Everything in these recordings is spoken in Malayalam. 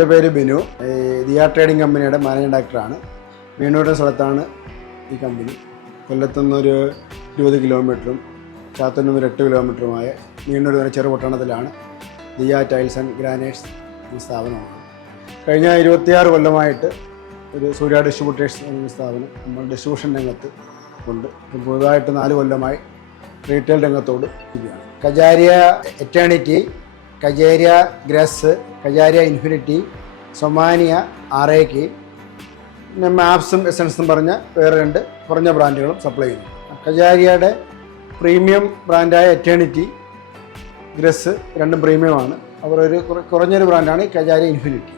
എൻ്റെ പേര് ബിനു. ദിയ ട്രേഡിംഗ് കമ്പനിയുടെ മാനേജിംഗ് ഡയറക്ടറാണ്. മീനൂരിൻ്റെ സ്ഥലത്താണ് ഈ കമ്പനി. കൊല്ലത്തുനിന്നൊരു 20 കിലോമീറ്ററും ചാത്തന്നൂർ 8 കിലോമീറ്ററുമായ മീനൂർ എന്ന ചെറുപട്ടണത്തിലാണ് ദിയ ടൈൽസ് ആൻഡ് ഗ്രാനൈറ്റ്സ് ഈ സ്ഥാപനമാണ്. കഴിഞ്ഞ 26 കൊല്ലമായിട്ട് ഒരു സൂര്യ ഡിസ്ട്രിബ്യൂട്ടേഴ്സ് എന്ന സ്ഥാപനം നമ്മൾ ഡിസ്ട്രിബ്യൂഷൻ രംഗത്ത് ഉണ്ട്. പുതുതായിട്ട് 4 കൊല്ലമായി റീറ്റെയിൽ രംഗത്തോട് ഇരിക്കുകയാണ്. Kajaria eternity, Kajaria gress, Kajaria infinity, Somany, ആറേക്ക്, പിന്നെ മാപ്സും എസൻസും പറഞ്ഞ വേറെ 2 കുറഞ്ഞ ബ്രാൻഡുകളും സപ്ലൈ ചെയ്യുന്നു. കജാരിയയുടെ പ്രീമിയം ബ്രാൻഡായ എറ്റേണിറ്റി, ഗ്രസ് രണ്ടും പ്രീമിയമാണ്. അവർ ഒരു കുറഞ്ഞൊരു ബ്രാൻഡാണ് കജാരിയ ഇൻഫിനിറ്റി.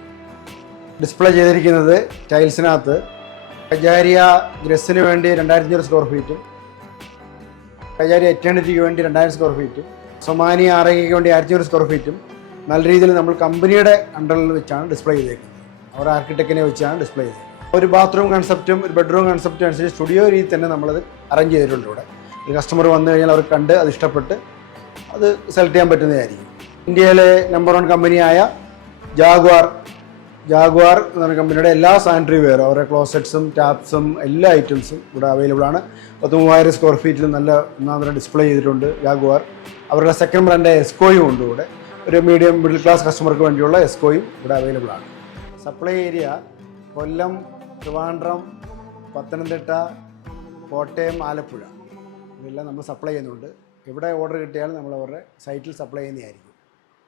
ഡിസ്പ്ലേ ചെയ്തിരിക്കുന്നത് ടൈൽസിനകത്ത് കജാരിയ ഗ്രസ്സിന് വേണ്ടി 2500 സ്ക്വയർ ഫീറ്റും, കജാരിയ എറ്റേണിറ്റിക്ക് വേണ്ടി 2000 സ്ക്വയർ ഫീറ്റും, സൊമാനിയ ആറേക്ക് വേണ്ടി 1500 സ്ക്വയർ ഫീറ്റും നല്ല രീതിയിൽ നമ്മൾ കമ്പനിയുടെ അണ്ടറിൽ വെച്ചാണ് ഡിസ്പ്ലേ ചെയ്തേക്കുന്നത്. അവർ ആർക്കിടെക്റ്റിനെ വെച്ചാണ് ഡിസ്പ്ലേ ചെയ്തത്. ഒരു ബാത്റൂം കൺസെപ്റ്റും ഒരു ബെഡ്റൂം കൺസെപ്റ്റും അനുസരിച്ച് സ്റ്റുഡിയോ രീതി തന്നെ നമ്മളത് അറേഞ്ച് ചെയ്തിട്ടുണ്ട്. ഇവിടെ ഒരു കസ്റ്റമർ വന്നു കഴിഞ്ഞാൽ അവർ കണ്ട് അത് ഇഷ്ടപ്പെട്ട് അത് സെലക്ട് ചെയ്യാൻ പറ്റുന്നതായിരിക്കും. ഇന്ത്യയിലെ നമ്പർ 1 കമ്പനിയായ ജാഗ്വാർ എന്ന് പറഞ്ഞ കമ്പനിയുടെ എല്ലാ സാനിറ്ററി വെയറും, അവരുടെ ക്ലോസറ്റ്സും ടാപ്സും എല്ലാ ഐറ്റംസും ഇവിടെ അവൈലബിൾ ആണ്. 30,000 സ്ക്വയർ ഫീറ്റിൽ നല്ല ഒന്നാന്തരം ഡിസ്പ്ലേ ചെയ്തിട്ടുണ്ട് ജാഗ്വാർ. അവരുടെ സെക്കൻഡ് ബ്രാൻഡ് എസ്കോയും ഉണ്ട്. ഇവിടെ ഒരു മീഡിയം മിഡിൽ ക്ലാസ് കസ്റ്റമർക്ക് വേണ്ടിയുള്ള എസ്കോയും ഇവിടെ അവൈലബിൾ ആണ്. സപ്ലൈ ഏരിയ കൊല്ലം, ട്രിവാൻഡ്രം, പത്തനംതിട്ട, കോട്ടയം, ആലപ്പുഴ ഇതെല്ലാം നമ്മൾ സപ്ലൈ ചെയ്യുന്നുണ്ട്. എവിടെ ഓർഡർ കിട്ടിയാലും നമ്മൾ അവരുടെ സൈറ്റിൽ സപ്ലൈ ചെയ്യുന്നതായിരിക്കും.